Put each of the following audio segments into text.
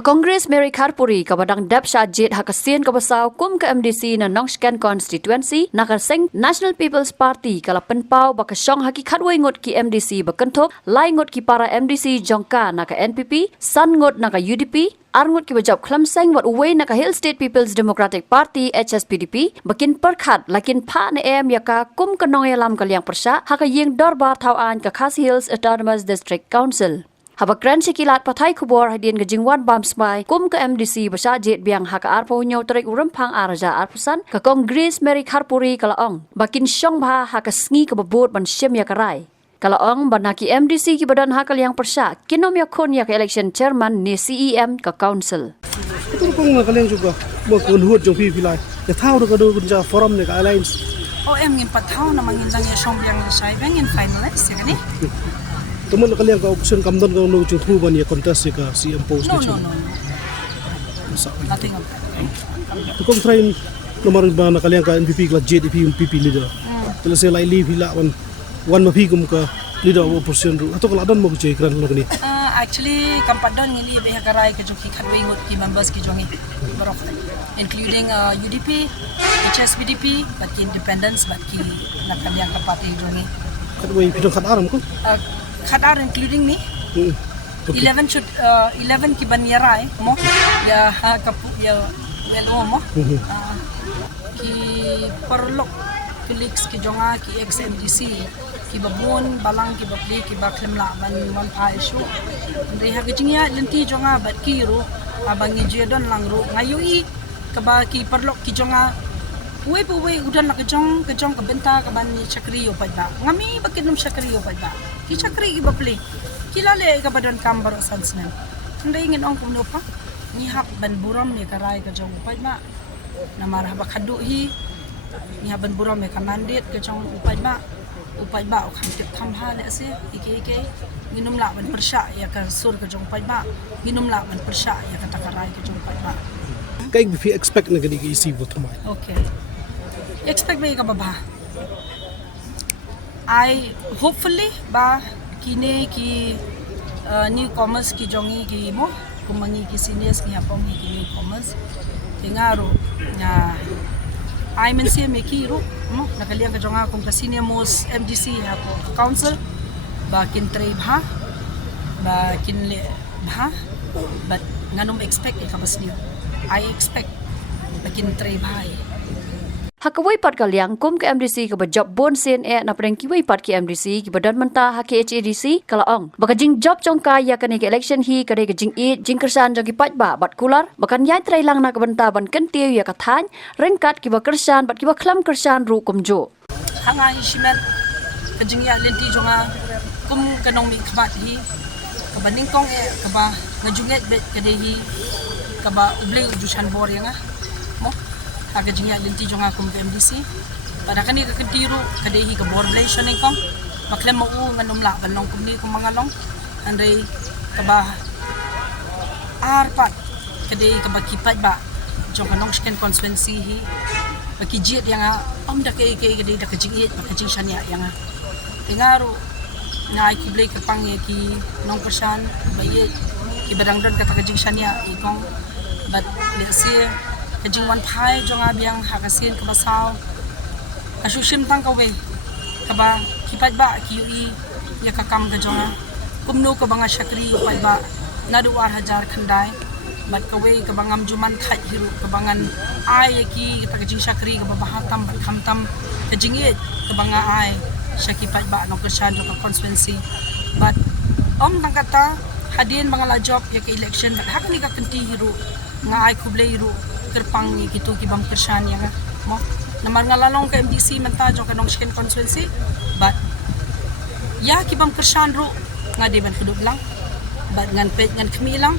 Ke Kongres Mary Kharpuri ke badang dap syajit hak kesien ke besau kum ke MDC na Nongscan constituency nak seng National People's Party kala penpau bak Shong haki Kyrwoh ngut ki MDC bakentop lai ngut ki para MDC jongka nak NPP san ngut nak UDP Arngut ki bajab klamseng wat uwe nak Hill State People's Democratic Party HSPDP bakin perkhat lakin pa na em yaka kum ke nong yalam kaliang persya hak yeng dorbar tauan ke Khasi Hills Autonomous District Council. Habak kran sikilat patai kubor hadian gejingwan bam smai kum ke MDC bersajit biang hak arpo nyau terik urempang arja arpusan ke Kongres Mary Kharpuri kalaong bakin Shong bha hak sngi ke bebut ban syem ya karai kalaong banaki MDC ki badan hak yang persya kinom ya kon ya ke election chairman ni CEM ke council itu pun kalian juga makon hut jong pilai ya tahu do kunja forum ne alliance em ngin patau na mangin dang ya Shong yang sai bang in finalist ya ni teman kalian ka option kamdan ka no chu ban ya contest ka CM post no nothing of that to kom train nomor ba na kalian ka NPP ka JDP PP leader tela se lai li pila wan ma phi kum ka leader of opposition ru ato kala dan mo che kran lo ni actually kampadon ngili be hakarai ka joki Kyrwoh ngut ki members ki jongi barok including UDP HSPDP but independence but ki na kalian ka party jongi Kyrwoh pidong khat aram ko Khadar including me 11 ki banyarai mo ya kapu ya welo mo ki perlok Felix ki jonga ki ex MDC ki babun balang ki bapli ki baklem la ban man pa issue ndai ha gijingya lenti jonga bat ki ru abangi jedon langru ngayui ka ba ki perlok ki jonga Uwe udan nak kejong ke benta ke ban chakri yo pada ngami bakin chakri yo pada ki chakri ki bapli kilale ka badan kambar sansnen ndai ingin ong kuno pa ni hap ban buram ni karai ka jong pada namar ha bakhadu hi ni ha ban buram ka mandate ka jong pada upai ba kham tip tham ha le se ike minum la ban persya ya ka sur ka jong pada minum la ban persya ya ka takarai ka jong pada kai bi expect na gani ki isi vote mai okay expect me ka baba I hopefully ba kini ki newcomers ki jongi ki mo kumangi ki seniors ki hapong ki newcomers tingaro na I men se me ki ru mo nakaliang ka jonga kung ka senior most MDC hapo council ba kin tray bha ba kin le bha but nganom expect ka basniyo I expect ba kin tray bha Hakawai pat kaliang kum ke MDC ke bajab bon sen na preng kiwai pat ke MDC ki badan menta hak HADC kalaong bakajing job jongka ya kane ke election hi kare ke jing it jing kersan jong ki pat ba bat kular bakan yai trailang na ke benta ban kentiu ya kathan rengkat ki ba kersan bat ki ba klam kersan ru kumjo hanga shimer ke jing ya lenti jonga kum kanong mi khabat hi ke baning kong ke ba ngajunget bet ke hi ke ba uble ujusan bor yang mo aga jingya lenti jonga kum MDC pada kani ka kentiru kadehi ka borbulation ni kong maklem mo nganom la balong kum ni kum mangalong andai ka ba arpat kadehi ka bakipat ba jonga Nongscan constituency hi bakijit yang da ke kadehi da kajingit bakajing shania yang tingaru na ikiblay ka pangye ki nong persan bayit ki badangdon ka kajing shania ikong but let's see kajing wan phai jonga biang hakasin ka basau asushim tang ka we ka ba kipat ba ki ya ka kam ka jonga kumno ka banga shakri upai ba nadu 1000 khandai mat ka we ka bangam juman khai hiru ka bangan ai ki ta kajing shakri ka bahatam bat khamtam kajing it ka banga ai shakipat ba no kersan ka constituency but tang kata hadin bangala job ya ka election hakani ka kenti hiru nga ai kublay hiru kerpang ni gitu ki bang kersan yang mo namar ngalalong ka MDC menta jong ka Nongscan constituency but ya ki bang kersan ru nga di ban hidup lang but ngan pet ngan kemi lang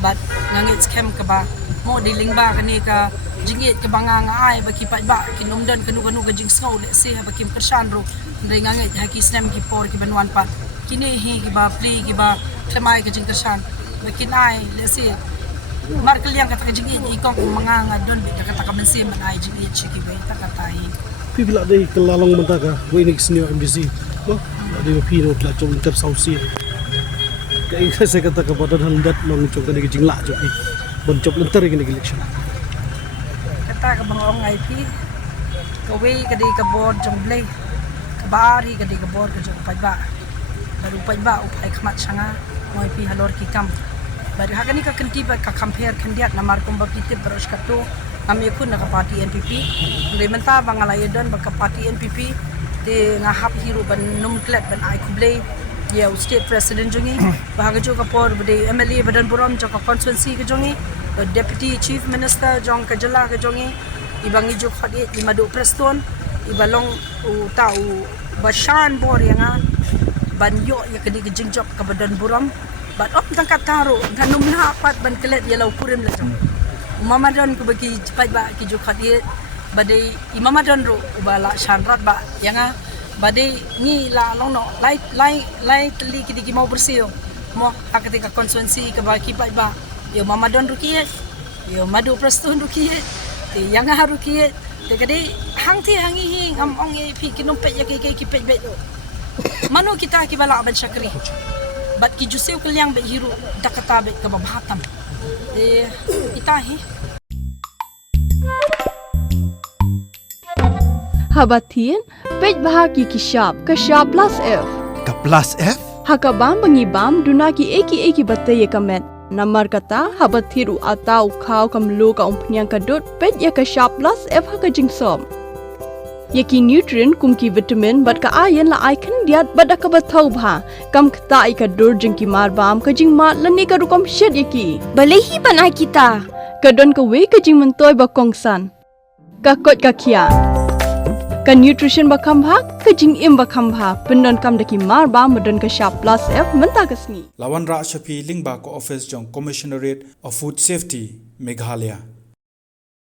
but ngangit scam ka ba mo diling ba kani ka jingit ka banga nga ai ba kipat ba kinumdan kanu ka jing snow le se ba kim kersan ru ndai ngangit haki snam ki por ki banwan pat kini hi ki ba pli ki ba klemai ka jing kersan ba kinai le se Markel yang kata kejingit ikong manganga don be kata ka mensi man ai jingit chiki be ta katai pibla dei kelalong mentaka we next new MDC no di pino tla chong inter sausi Kayak saya kata kepada hendak mengicau kena jingla joki. Boncop lentar kena election. Kata ke bangong IP. Kawe kadi ke board jong blay. Kabari kadi ke board ke jong paiba. Baru paiba upai khamat sanga mo IP halor ki kam. Baru hakani ka kenti ba ka compare kendiat namar kumba pitip beros kato. Kami pun nak parti NPP. Mereka Bangalaya dan baka parti NPP di ngahap hiru ban numklet ban ai kublay. Ya state president jongi. Bahaga jo kapor bade MLA badan buram jo ka constituency ke jongi. Deputy chief minister jong ka jala ke jongi. Ibangi jo khadi di madu preston. Ibalong tau bashan bor yang ban yo ya kedi ke jingjok ka badan buram. Bat op tangkat taro ganum na pat ban kelet ya lau kurim la jong. Mamadan ko bagi cepat ba ki jo khadi badai imamadan ro ubala shanrat ba yang badai ni la long no lai teli ki mau bersih mo ketika konstituensi ke bagi pai ba yo mamadan ro ki yo madu prastun ro ki yang haru ki te kadi hang ti hangi hi ngam ong e pi ki numpet ya ki pet bet manu kita ki bala ban syakri bat ki juseu keliang be hiru dakata be ke babahatam itahi Habatin pej bahagi kishap plus F Ka plus F? hakabam bangibam dunaki eki batay kamet namar kata habathiru atau kau kamlu ka umpnyang kadut pej ya kishap plus F haka jingsom yaki nutrient kumki vitamin bat ka ayan la icon diat bat ka bathau bha kam khta ka dur jingki marbam ka jingma lani ka rukom shed yaki balehi banai kita kadon ka we ka jing mentoy ba kongsan ka kot ka khia ka nutrition ba khambha ka jing im ba khambha pendon kam daki marba madon ka sharp plus F menta kasni Lawan Ra Shapi Lingba ko office jong Commissionerate of Food Safety Meghalaya